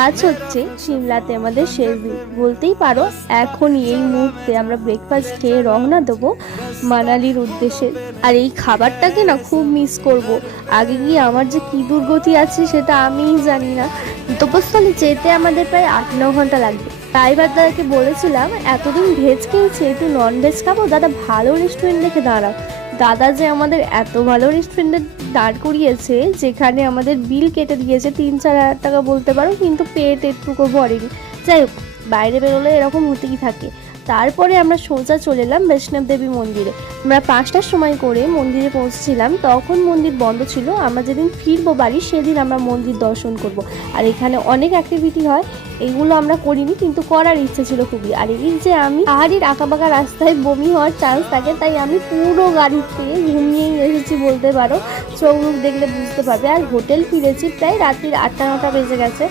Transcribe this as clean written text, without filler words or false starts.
আজ হচ্ছে সিমলাতে আমাদের শেষ দিন বলতেই পারো। এখনই এই মুহূর্তে আমরা ব্রেকফাস্ট খেয়ে রওনা দেবো মানালির উদ্দেশ্যে। আর এই খাবারটাকে না খুব মিস করব। আগে গিয়ে আমার যে কি দুর্গতি আছে সেটা আমিই জানি না। গন্তব্যস্থলে যেতে আমাদের প্রায় 8-9 ঘন্টা লাগবে। ড্রাইভার দাদাকে বলেছিলাম এতদিন ভেজ খেয়েছি, একটু নন ভেজ খাবো, দাদা ভালো রেস্টুরেন্ট দেখে দাঁড়াও। দাদা যে আমাদের এত ভালো রেস্টুরেন্টে দাঁড় করিয়েছে যেখানে আমাদের বিল কেটে দিয়েছে 3-4 হাজার টাকা বলতে পারো, কিন্তু পেট একটুকু ভরেনি। যাই হোক, বাইরে বেরোলে এরকম হতেই থাকে। তারপরে আমরা সোজা চলে এলাম বৈষ্ণব দেবী মন্দিরে। আমরা 5টার সময় করে মন্দিরে পৌঁছেছিলাম, তখন মন্দির বন্ধ ছিল। আমরা যেদিন ফিরবো বাড়ি সেদিন আমরা মন্দির দর্শন করব। আর এখানে অনেক অ্যাক্টিভিটি হয়, এইগুলো আমরা করিনি, কিন্তু করার ইচ্ছে ছিল খুবই। আর এই যে আমি পাহাড়ির আঁকাবাঁকা রাস্তায় বমি হওয়ার চান্স থাকে, তাই আমি পুরো গাড়িতে ঘুমিয়েই এসেছি বলতে পারো। চোখ মুখ দেখলে বুঝতে পারবে। আর হোটেল ফিরেছি প্রায় রাত্রির 8টা-9টা বেজে গেছে।